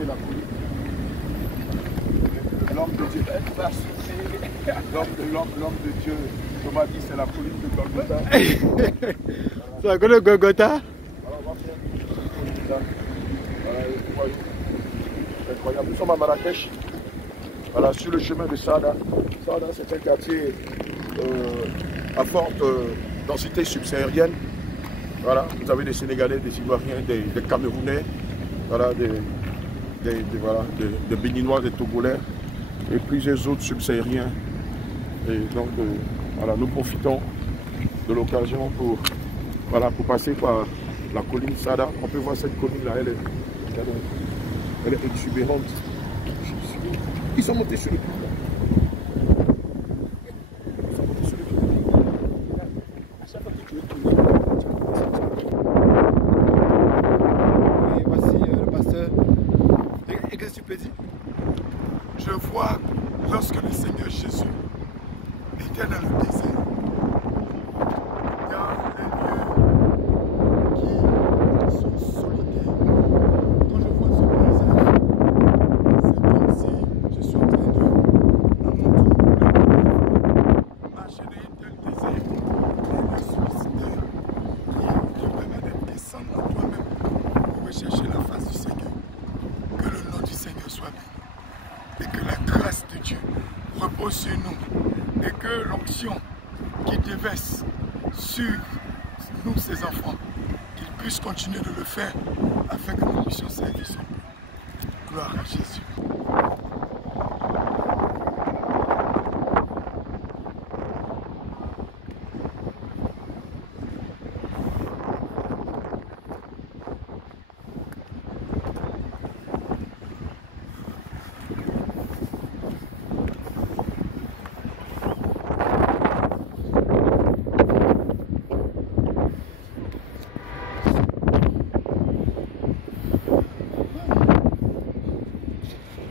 que la colline. L'homme de Dieu, l'homme de Dieu, Thomas dit c'est la colline de Golgotha. C'est la colline de Golgotha. Voilà, on va faire voilà, c'est incroyable. Nous sommes à Marrakech, voilà, sur le chemin de Saada. Saada, c'est un quartier à forte densité subsaharienne. Voilà, vous avez des Sénégalais, des Ivoiriens, des Camerounais, voilà, des Béninois, des Togolais et plusieurs autres subsahariens. Et donc, voilà, nous profitons de l'occasion pour passer par la colline Saada. On peut voir cette colline-là, elle est exubérante. Ils sont montés sur le toit. Ils sont montés sur le toit. À chaque fois que tu veux tourner, et voici le pasteur. Et qu'est-ce que tu peux dire? Je vois lorsque le Seigneur Jésus était dans le désert, dans les lieux qui sont solitaires. Quand je vois ce paysage, c'est comme si je suis en train de, à mon tour, marcher dans un tel désert, et le solliciter qui permet de descendre en toi-même pour rechercher la face du Seigneur. Que le nom du Seigneur soit béni. Et que la grâce de Dieu repose sur nous. Et que l'onction qui déverse sur nous, ses enfants, qu'il puisse continuer de le faire afin que nous puissions servir son Dieu. Gloire à Jésus.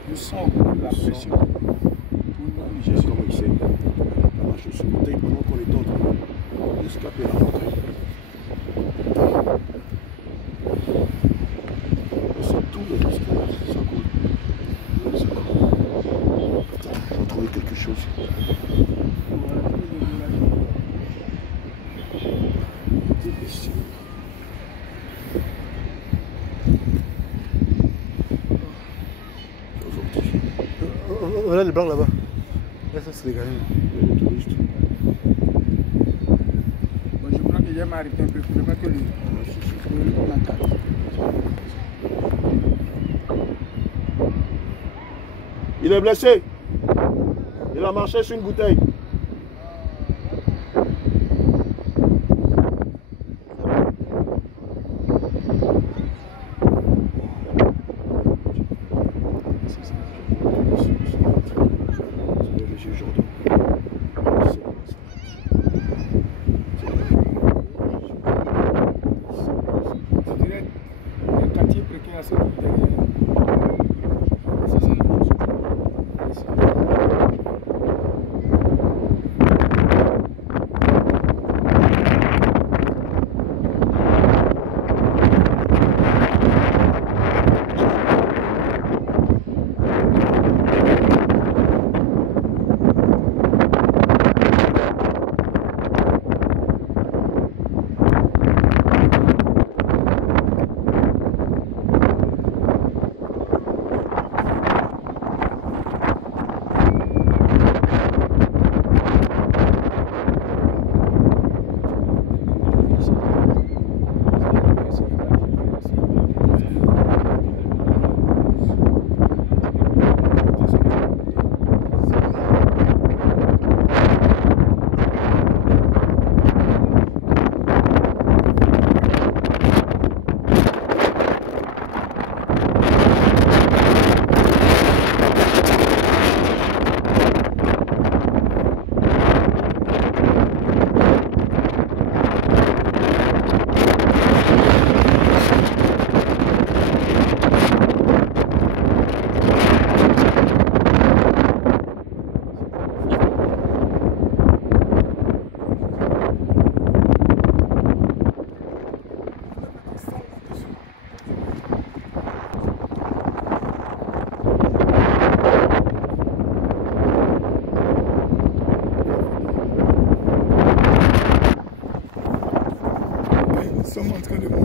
nous sens la pression. Jésus, comme il sait, la marche sur le montagne pendant qu'on est en train d'escaper la montagne. C'est tout le risque, ça coule. Ça coule. Attends, je vais trouver quelque chose. Délicieux. Voilà les blancs là-bas. Là, ça c'est les Ghanéens. Les touristes. Bon, je crois que j'ai m'arrêté un peu plus près que lui. La carte. Il est blessé. Il a marché sur une bouteille.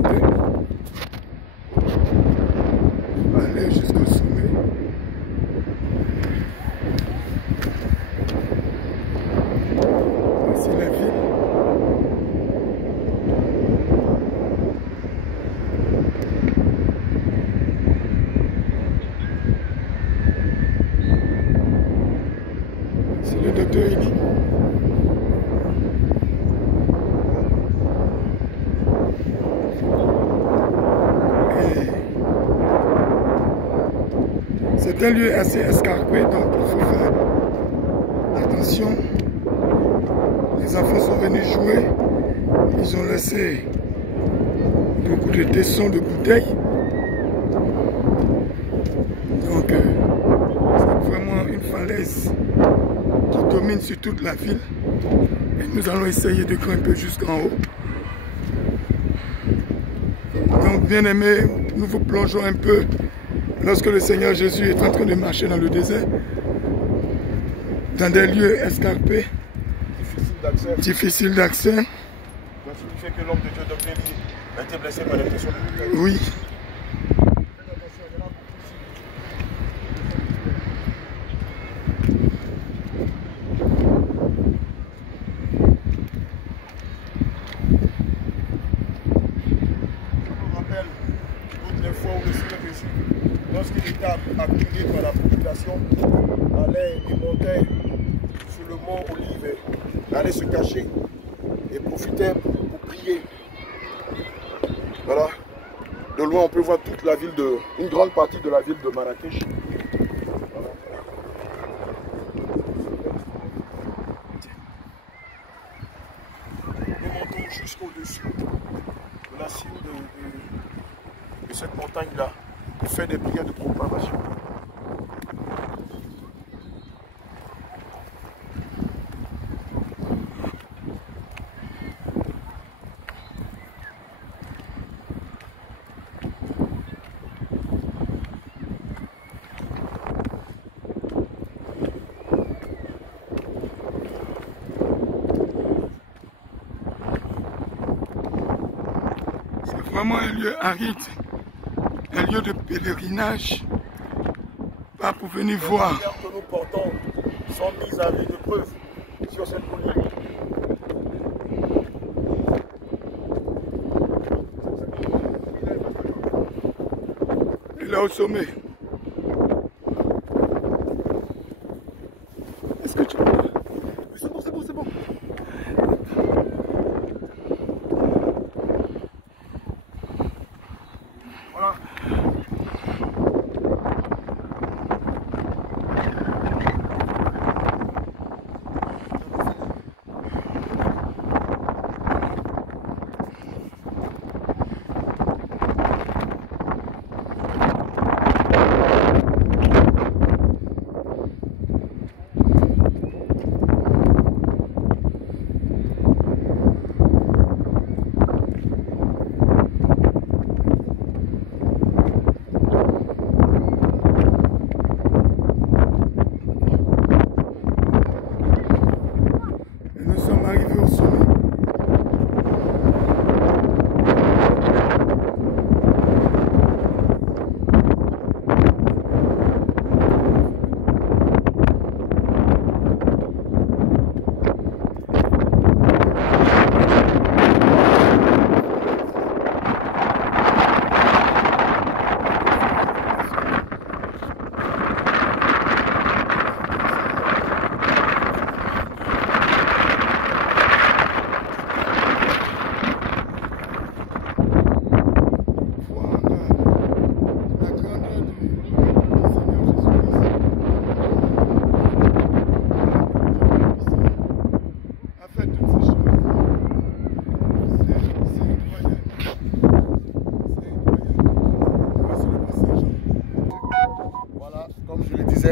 monter. On va aller jusqu'au sommet. Voici la ville. C'est le docteur Eli. C'est un lieu assez escarpé, donc il faut faire attention. Les enfants sont venus jouer, ils ont laissé beaucoup de tessons de bouteilles. Donc c'est vraiment une falaise qui domine sur toute la ville. Et nous allons essayer de grimper jusqu'en haut. Donc bien aimés, nous vous plongeons un peu lorsque le Seigneur Jésus est en train de marcher dans le désert, dans des lieux escarpés, difficiles d'accès. Donc ce qui fait que l'homme de Dieu, docteur Eli, a été blessé par les pressions de bouteilles. Oui. Lorsqu'il était accueilli par la population, allait et montait sur le mont Olive, allait se cacher et profitait pour prier. Voilà. De loin, on peut voir toute la ville une grande partie de la ville de Marrakech. Voilà. Nous montons jusqu'au-dessus de la cime de cette montagne-là. Pour faire des prières de proclamation. C'est vraiment un lieu aride. Un lieu de pèlerinage, pas pour venir voir. Les prières que nous portons sont mises à rude preuve sur cette colline. Et là au sommet. Est-ce que tu peux... C'est bon, c'est bon, c'est bon. Voilà.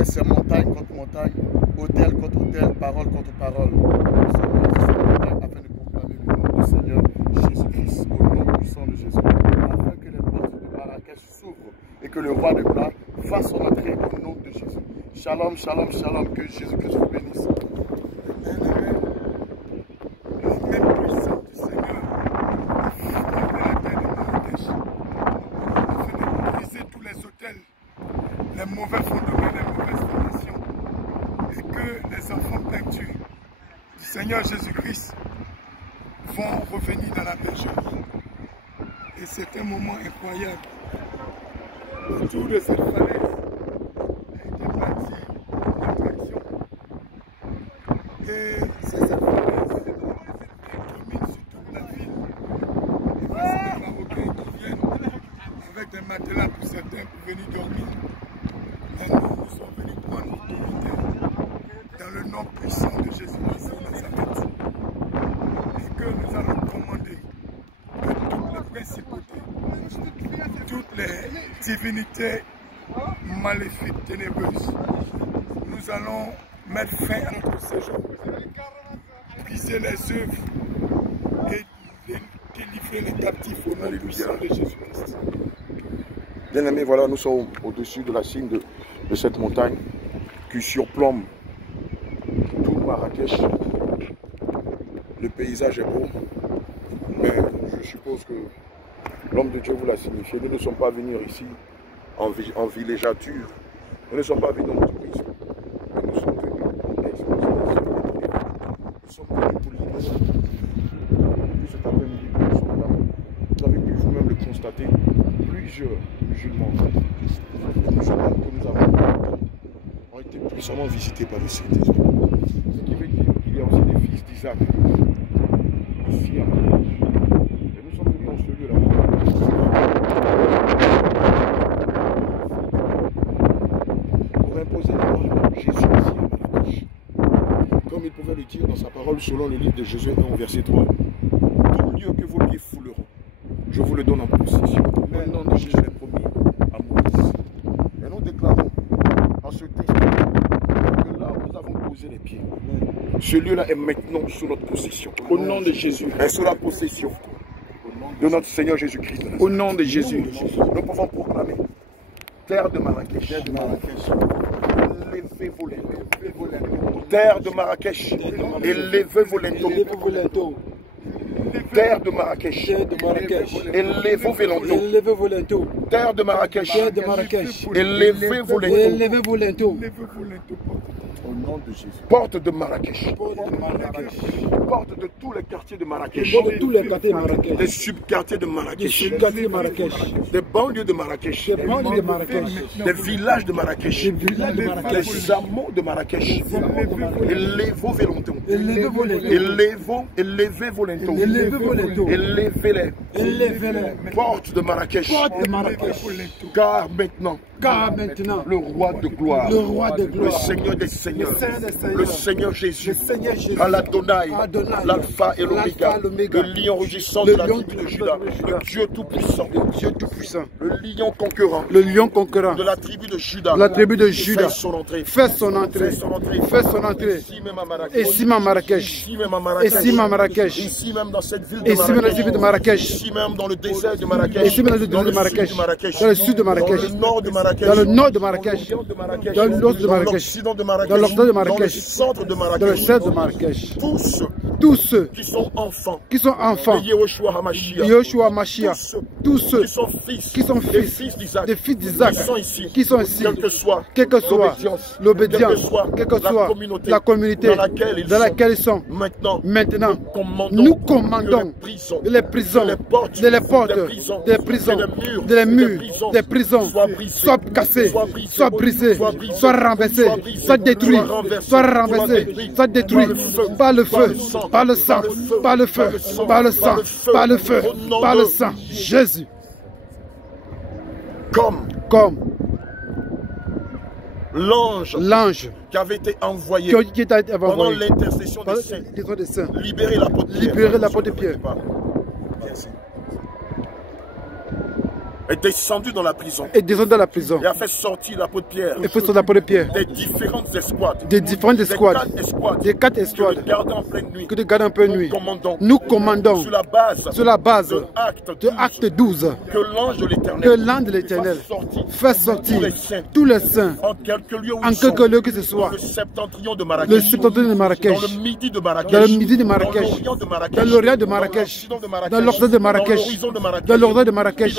C'est montagne contre montagne, hôtel contre hôtel, parole contre parole. Nous sommes là sur cette montagne afin de proclamer le nom du Seigneur Jésus-Christ, au nom puissant de Jésus, afin que les portes de Marrakech s'ouvrent et que le roi de gloire fasse son entrée au nom de Jésus. Shalom, shalom, shalom, que Jésus-Christ vous bénisse. Amen. Le même puissant du Seigneur, dans la terre de Marrakech. mauvais fondements, des mauvaises fondations. Et que les enfants peintus du Seigneur Jésus-Christ vont revenir dans la bergerie. Et c'est un moment incroyable. Autour de cette falaise a été bâtie une attraction. Et c'est cette falaise qui domine sur toute la ville. Et voici des Marocains qui viennent avec des matelas pour certains pour venir dormir. Mais nous sommes venus prendre l'autorité dans le nom puissant de Jésus-Christ de Nazareth. Et que nous allons commander que toutes les principautés, toutes les divinités maléfiques, ténébreuses, nous allons mettre fin à notre séjour, briser les œuvres et délivrer les captifs au nom puissant de Jésus-Christ. Bien aimés, voilà, nous sommes au-dessus de la cime de cette montagne qui surplombe tout Marrakech. Le paysage est beau, mais je suppose que l'homme de Dieu vous l'a signifié. Nous ne sommes pas venus ici en villégiature. Nous ne sommes pas venus en tourisme. Mais nous sommes venus pour exposer la sainteté. Nous sommes venus pour l'innovation. Depuis cet après-midi, nous sommes là. Vous avez pu vous-même le constater. Plusieurs musulmans que nous avons ont été puissamment visités par le Saint-Esprit. Ce qui veut dire qu'il y a aussi des fils d'Isaac ici à Marrakech. Et nous sommes venus en ce lieu-là pour imposer la loi de Jésus ici à Marrakech. Comme il pouvait le dire dans sa parole selon le livre de Jésus 1 verset 3. Tout lieu que vos pieds fouleront, je vous le donne en possession. Le nom de Jésus est promis à Moïse. Et nous déclarons en ce texte que là où nous avons posé les pieds, ce lieu-là est maintenant sous notre possession. Au nom de Jésus. Et sous la possession de notre Seigneur Jésus-Christ. Au nom de Jésus. Nous pouvons proclamer terre de Marrakech. Terre de Marrakech. Élevez vos linteaux. Terre de Marrakech. Élevez vos linteaux. Terre de Marrakech. Élevez vos linteaux. Terre de Marrakech. Élevez vos linteaux. Au nom de Jésus. Porte de Marrakech. Porte de tous les quartiers de Marrakech. Des subquartiers de Marrakech. Des banlieues de Marrakech. Des villages de Marrakech. Des hameaux de Marrakech. Élevez vos linteaux. Élevez vos linteaux. Élevez-les. Porte de Marrakech. Car maintenant, le roi de gloire, le Seigneur des Seigneurs, le Seigneur Jésus, Al-Adonai, l'Alpha et l'Oméga, le lion rugissant de la tribu de Juda, le Dieu tout-puissant, le lion conquérant, de la tribu de Juda, fait son entrée, ici même à Marrakech, ici même dans cette ville de Marrakech, ici même dans le désert de Marrakech, dans le sud de Marrakech, dans le nord de Marrakech, dans le nord de Marrakech, dans l'ouest de Marrakech, dans l'occident de Marrakech, dans le centre de Marrakech, tous ceux qui sont enfants de Yeshua Hamashiach, tous ceux qui sont fils d'Isaac, qui sont ici, quelle que soit l'obédience, quelle que soit la communauté dans laquelle ils sont. Maintenant, nous commandons les prisons, les portes des prisons, des murs des prisons, soient cassés, soient brisés, soient renversés, soient détruits, soient renversés, soient détruits par le feu, par le sang, par le feu, par le sang, par le feu, par le sang. Jésus. Comme l'ange qui avait été envoyé pendant l'intercession des saints, libérer l'apôtre Pierre. Est descendu dans la prison. Et a fait sortir l'apôtre Pierre. Des différentes escouades. Des 4 escouades. Que de garder en pleine nuit. Nous commandons. Sur la base de Acte 12. Que l'ange de l'Éternel fait sortir tous les saints. En quelque lieu que ce soit. Le septentrion de Marrakech. Dans le midi de Marrakech. Dans l'orient de Marrakech. Dans l'occident de Marrakech. Dans l'Orient de Marrakech.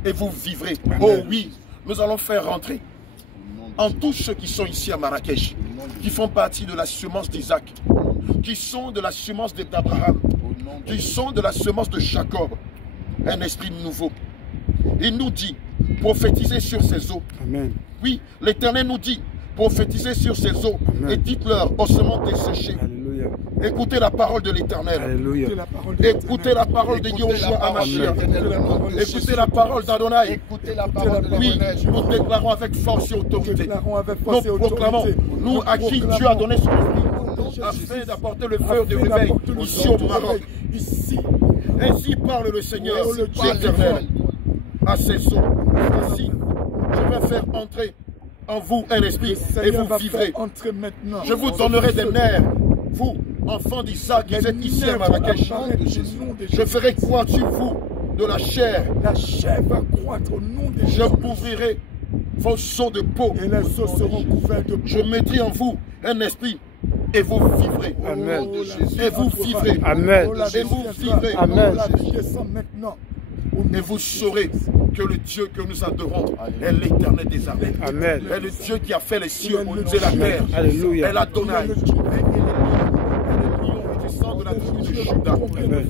et vous vivrez. Oh oui, nous allons faire rentrer en tous ceux qui sont ici à Marrakech, qui font partie de la semence d'Isaac, qui sont de la semence d'Abraham, qui sont de la semence de Jacob, un esprit nouveau. Il nous dit, prophétisez sur ces eaux. Amen. Oui, l'Éternel nous dit, prophétisez sur ces eaux. Amen. Et dites-leur, ossements desséchés. Alléluia. Écoutez la parole de l'Éternel. Écoutez la parole de Yahushua Hamashiach. Écoutez la parole d'Adonai. Écoutez la parole de l'Éternel. Oui, nous déclarons avec force et autorité. Nous proclamons, nous à qui Dieu a donné son esprit, afin d'apporter le feu de réveil ici au Maroc. Ainsi parle le Seigneur l'Éternel à ces eaux. Ainsi, je vais faire entrer en vous un esprit et vous vivrez. Je vous donnerai des nerfs, vous, enfants d'Isaac, qui êtes ici à Marrakech. Je ferai croître sur vous de la chair. La chair va croître au nom de Jésus. Je couvrirai vos os de peau. Et les os seront couverts de peau. Je mettrai en vous un esprit et vous vivrez. Amen. Et vous vivrez. Amen. Et vous vivrez. Amen. Et vous saurez que le Dieu que nous adorons est l'Éternel des armées. Amen. Est le Dieu qui a fait les cieux et la terre. Alléluia. Elle a donné. Elle est le lion du sang de la tribu de Juda. Elle n'est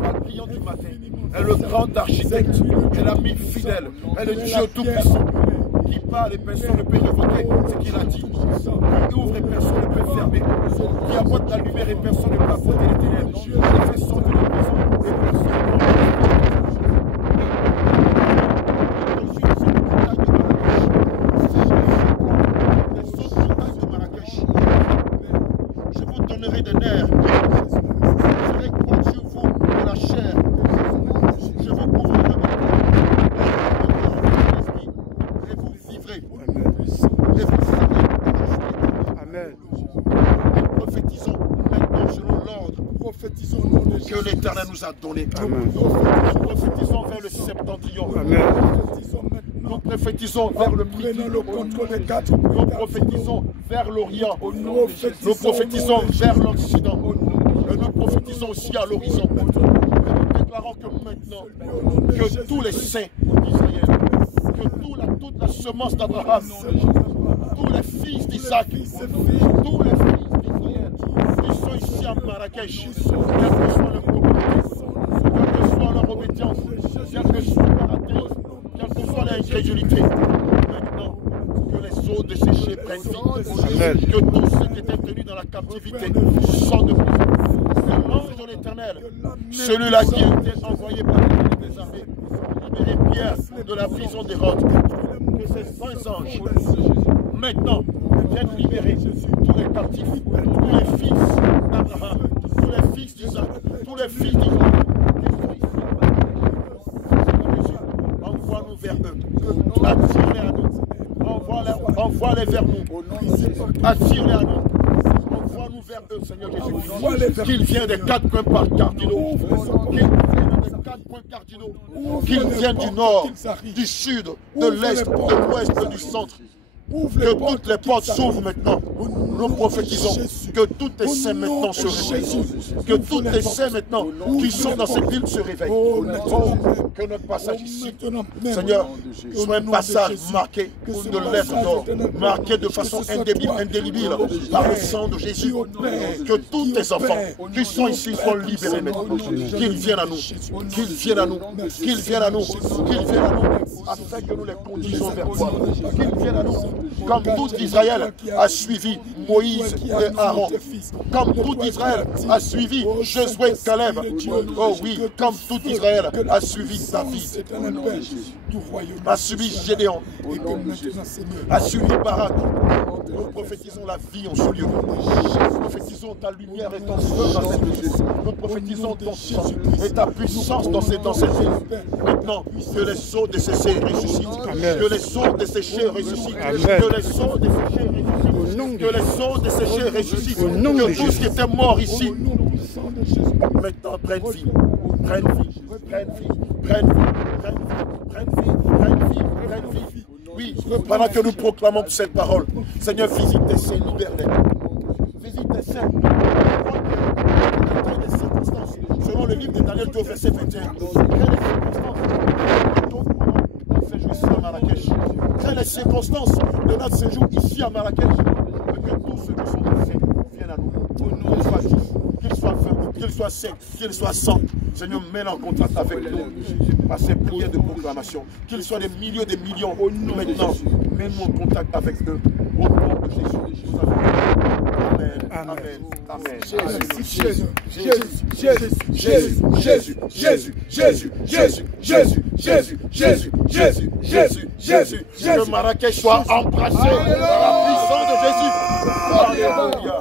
pas le lion du matin. Elle est le grand architecte. Elle a mis fidèle. Elle est le Dieu tout-puissant. Qui parle et personne ne peut révoquer ce qu'il a dit. Qui ouvre et personne ne peut fermer. Qui apporte la lumière et personne ne peut apporter les ténèbres. Qui fait sortir les prisons et personne ne peut. Je vous donnerai des nerfs. Je ferai croître sur vous de la chair. Je vous couvrirai de l'esprit. Et vous vivrez. Et vous vivrez. Amen. Et prophétisons maintenant selon l'ordre. Prophétisons que l'Éternel nous a donné. Amen. Nous prophétisons vers le septentrion. Amen. Nous prophétisons vers le midi. Nous prophétisons vers l'Orient. Nous prophétisons vers l'Occident. Et nous prophétisons aussi à l'horizon. Et nous déclarons que maintenant, que tous les saints d'Israël, que toute la semence d'Abraham, tous les fils d'Isaac, tous les fils d'Israël qui sont ici à Marrakech, quel que soit leur communauté, quelle que soit leur obédience, quel que soit leur athéisme, quelle que soit leur incrédulité, maintenant que les eaux desséchées prennent vie, que tous ceux qui étaient tenus dans la captivité sortent de prison. Que l'ange de l'Éternel, celui-là qui a été envoyé par l'Éternel des armées, libérer Pierre de la prison d'Hérode, que ces saints anges, maintenant, viennent libérer tous les captifs, tous les fils d'Abraham, tous les fils d'Isaac, tous les fils d'Israël. Envoie-nous vers eux, attire-les à nous, envoie-les vers nous, attire-les à nous. Envoie-nous vers eux, Seigneur Jésus. Qu'ils viennent des 4 points cardinaux. Qu'ils viennent du nord, du sud, de l'est, de l'ouest, du centre. Que toutes les portes s'ouvrent maintenant. Nous prophétisons que tous les saints maintenant se réveillent. Que tous les saints maintenant qui sont dans cette ville se réveillent. Que notre passage ici, Seigneur, soit un passage marqué de lettres d'or, marqué de façon indélébile par le sang de Jésus. Que tous tes enfants qui sont ici soient libérés maintenant. Qu'ils viennent à nous. Qu'ils viennent à nous. Qu'ils viennent à nous. Qu'ils viennent à nous. Afin que nous les conduisons vers toi. Qu'ils viennent à nous. Comme tout Israël a suivi Moïse et Aaron. Comme tout Israël a suivi Josué et Caleb. Oh oui, comme tout Israël a suivi David. A suivi Gédéon. A suivi Barak. Nous prophétisons la vie en ce lieu. Nous prophétisons ta lumière et ton feu dans cette ville. Nous prophétisons ton sang et ta puissance dans cette ville. Maintenant, que les eaux desséchées ressuscitent. Que les eaux desséchées ressuscitent. Que les eaux desséchées ressuscitent. Que les eaux desséchées ressuscitent. Que tout ce qui était mort ici, maintenant prenne vie. Prenne vie. Prenne vie. Prenne vie. Prenne vie. Prenne vie. Prenne vie. Prenne vie. Oui, pendant que nous proclamons cette parole, Seigneur, visite tes saints, libère-les. Visite tes saints. Crée des circonstances. Selon le livre de Daniel 2, verset 21. Crée des circonstances. les circonstances de notre séjour ici à Marrakech, que tous ceux qui sont ici viennent à nous. Qu'ils soient justes, qu'ils soient fins, qu'ils soient secs, qu'ils soient sans. Seigneur, mets en contact avec nous par ces prières de proclamation. Qu'ils soient des milliers, des millions. Maintenant, mets-nous en contact avec eux. Au nom de Jésus. Amen. Amen. Jésus. Que Marrakech soit embrassé par la puissance de Jésus. Alléluia.